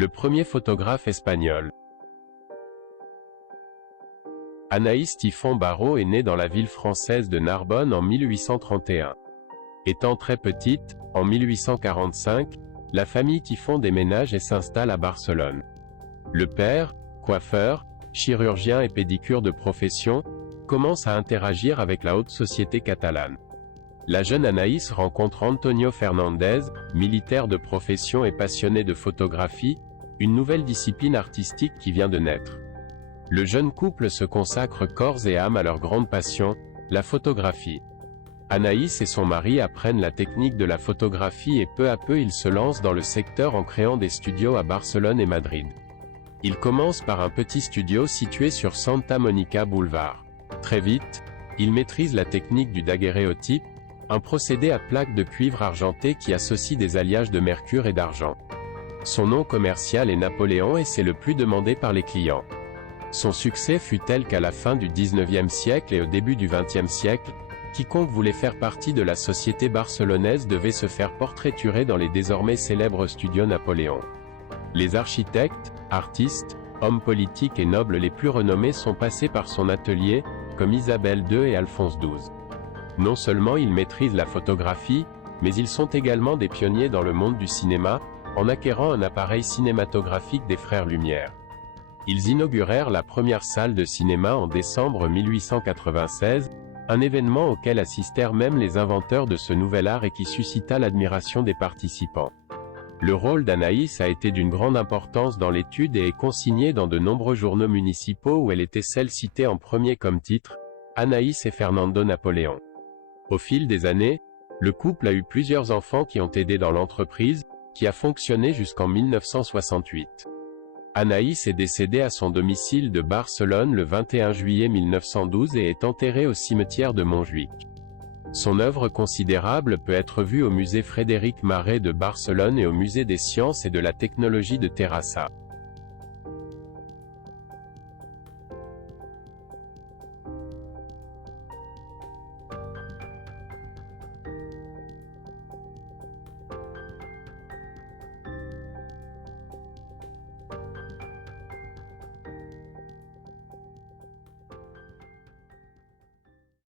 le premier photographe espagnol. Anaïs Typhon Barrault est née dans la ville française de Narbonne en 1831. Étant très petite, en 1845, la famille Typhon déménage et s'installe à Barcelone. Le père, coiffeur, chirurgien et pédicure de profession, commence à interagir avec la haute société catalane. La jeune Anaïs rencontre Antonio Fernández, militaire de profession et passionné de photographie, une nouvelle discipline artistique qui vient de naître. Le jeune couple se consacre corps et âme à leur grande passion, la photographie. Anaïs et son mari apprennent la technique de la photographie et peu à peu ils se lancent dans le secteur en créant des studios à Barcelone et Madrid. Ils commencent par un petit studio situé sur Santa Monica Boulevard. Très vite, ils maîtrisent la technique du daguerréotype, un procédé à plaques de cuivre argenté qui associe des alliages de mercure et d'argent. Son nom commercial est Napoléon et c'est le plus demandé par les clients. Son succès fut tel qu'à la fin du 19e siècle et au début du 20e siècle, quiconque voulait faire partie de la société barcelonaise devait se faire portraiturer dans les désormais célèbres studios Napoléon. Les architectes, artistes, hommes politiques et nobles les plus renommés sont passés par son atelier, comme Isabelle II et Alphonse XII. Non seulement ils maîtrisent la photographie, mais ils sont également des pionniers dans le monde du cinéma, en acquérant un appareil cinématographique des frères Lumière. Ils inaugurèrent la première salle de cinéma en décembre 1896, un événement auquel assistèrent même les inventeurs de ce nouvel art et qui suscita l'admiration des participants. Le rôle d'Anaïs a été d'une grande importance dans l'étude et est consigné dans de nombreux journaux municipaux où elle était celle citée en premier comme titre, Anaïs et Fernando Napoléon. Au fil des années, le couple a eu plusieurs enfants qui ont aidé dans l'entreprise, qui a fonctionné jusqu'en 1968. Anaïs est décédée à son domicile de Barcelone le 21 juillet 1912 et est enterrée au cimetière de Montjuïc. Son œuvre considérable peut être vue au musée Frédéric Maré de Barcelone et au musée des sciences et de la technologie de Terrassa.